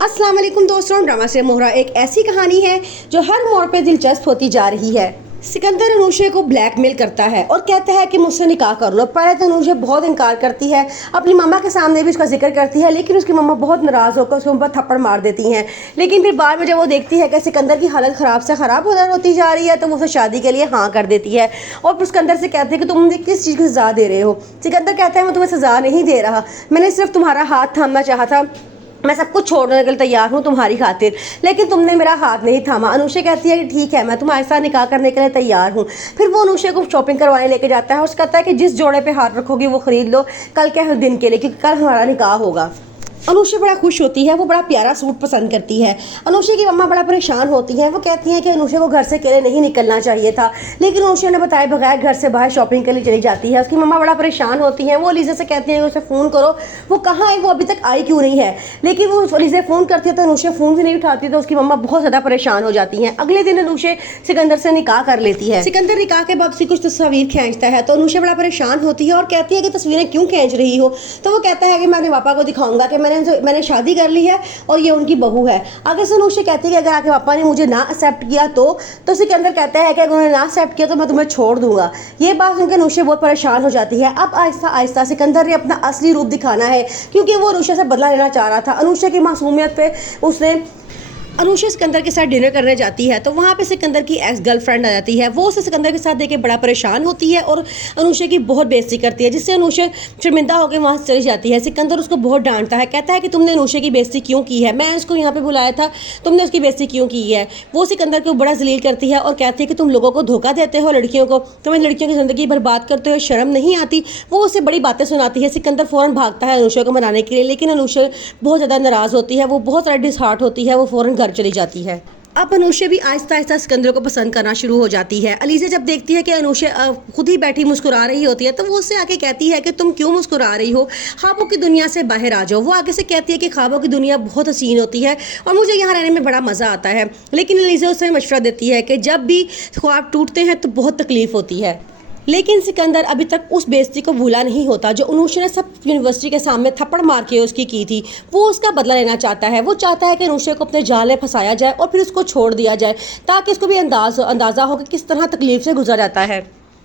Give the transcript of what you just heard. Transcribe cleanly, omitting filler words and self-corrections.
अस्सलाम वालेकुम दोस्तों, ड्रामा से मोहरा एक ऐसी कहानी है जो हर मोड़ पे दिलचस्प होती जा रही है। सिकंदर अनुषा को ब्लैकमेल करता है और कहता है कि मुझसे निकाह कर लो। पहले तो अनुषा बहुत इनकार करती है, अपनी मम्मा के सामने भी उसका जिक्र करती है, लेकिन उसकी मम्मा बहुत नाराज़ होकर उसके ऊपर थप्पड़ मार देती हैं। लेकिन फिर बाद में जब वो देखती है कि सिकंदर की हालत ख़राब से ख़राब होती जा रही है तो वो उसे शादी के लिए हाँ कर देती है और फिर सिकंदर से कहती है कि तुम मुझे किस चीज़ की सज़ा दे रहे हो। सिकंदर कहता है मैं तुम्हें सज़ा नहीं दे रहा, मैंने सिर्फ तुम्हारा हाथ थामना चाहा था, मैं सब कुछ छोड़ने के लिए तैयार हूँ तुम्हारी खातिर, लेकिन तुमने मेरा हाथ नहीं थामा। अनुषा कहती है कि ठीक है, मैं तुम्हारे साथ निकाह करने के लिए तैयार हूँ। फिर वो अनुषा को शॉपिंग करवाने लेके जाता है और उसका कहता है कि जिस जोड़े पे हाथ रखोगी वो ख़रीद लो कल के दिन के लिए, क्योंकि कल हमारा निकाह होगा। अनुषा बड़ा खुश होती है, वो बड़ा प्यारा सूट पसंद करती है। अनुषा की मम्मा बड़ा परेशान होती है, वो कहती हैं कि अनुषा को घर से अकेले नहीं निकलना चाहिए था, लेकिन अनुषा ने बताए बगैर घर से बाहर शॉपिंग के लिए चली जाती है। उसकी मम्मा बड़ा परेशान होती हैं, वो लीजा से कहती हैं कि उसे फ़ोन करो, वो कहाँ है, वो अभी तक आई क्यों नहीं है। लेकिन वो लीजा फ़ोन करती है तो अनुषा फ़ोन भी नहीं उठाती, तो उसकी मम्मा बहुत ज़्यादा परेशान हो जाती हैं। अगले दिन अनुषा सिकंदर से निकाह कर लेती है। सिकंदर निकाह के बाद उसकी कुछ तस्वीर खींचता है तो अनुषा बड़ा परेशान होती है और कहती है कि तस्वीरें क्यों खींच रही हो। तो वो कहता है कि मैं अपने पापा को दिखाऊंगा कि मैंने शादी कर ली है और ये उनकी बहू है। आगे से अनुषा कहती है कि अगर आपके पापा ने मुझे ना एक्सेप्ट किया तो सिकंदर कहता है कि अगर उन्होंने ना एक्सेप्ट किया तो मैं तुम्हें छोड़ दूंगा। ये बात सुनकर अनुषा बहुत परेशान हो जाती है। अब आहिस्ता आहिस्ता सिकंदर ने अपना असली रूप दिखाना है, क्योंकि वो अनुषा से बदला लेना चाह रहा था। अनुषा की मासूमियत पे उसने अनुषा सिकंदर के साथ डिनर करने जाती है तो वहाँ पे सिकंदर की एक्स गर्लफ्रेंड आ जाती है। वो उसे सिकंदर के साथ देख के बड़ा परेशान होती है और अनुषा की बहुत बेइज्जती करती है, जिससे अनुषा शर्मिंदा होकर वहाँ से चली जाती है। सिकंदर उसको बहुत डांटता है, कहता है कि तुमने अनुषा की बेइज्जती क्यों की है, मैं उसको यहाँ पे बुलाया था, तुमने उसकी बेइज्जती क्यों की है। वो सिकंदर को बड़ा जलील करती है और कहती है कि तुम लोगों को धोखा देते हो, लड़कियों को, तुम्हें लड़कियों की ज़िंदगी बर्बाद करते हो, शर्म नहीं आती। वो उसे बड़ी बातें सुनाती है। सिकंदर फ़ौरन भागता है अनुषा को मनाने के लिए, लेकिन अनुषा बहुत ज़्यादा नाराज़ होती है, वो बहुत ज़्यादा डिसहार्ट होती है, वो फ़ौरन घर चली जाती है। अब अनुषा भी आहिस्ता आहिस्ता सिकंदर को पसंद करना शुरू हो जाती है। अलीज़ा जब देखती है कि अनुषा खुद ही बैठी मुस्कुरा रही होती है तो वो उससे आके कहती है कि तुम क्यों मुस्कुरा रही हो, ख्वाबों की दुनिया से बाहर आ जाओ। वो आगे से कहती है कि ख्वाबों की दुनिया बहुत हसीन होती है और मुझे यहाँ रहने में बड़ा मज़ा आता है, लेकिन अलीज़ा उसे मशवरा देती है कि जब भी ख्वाब टूटते हैं तो बहुत तकलीफ़ होती है। लेकिन सिकंदर अभी तक उस बेइज्जती को भूला नहीं होता जो अनुषा ने सब यूनिवर्सिटी के सामने थप्पड़ मार के उसकी की थी। वो उसका बदला लेना चाहता है। वो चाहता है कि अनुषा को अपने जाल में फंसाया जाए और फिर उसको छोड़ दिया जाए, ताकि उसको भी अंदाज़ा हो कि किस तरह तकलीफ से गुजरा जाता है।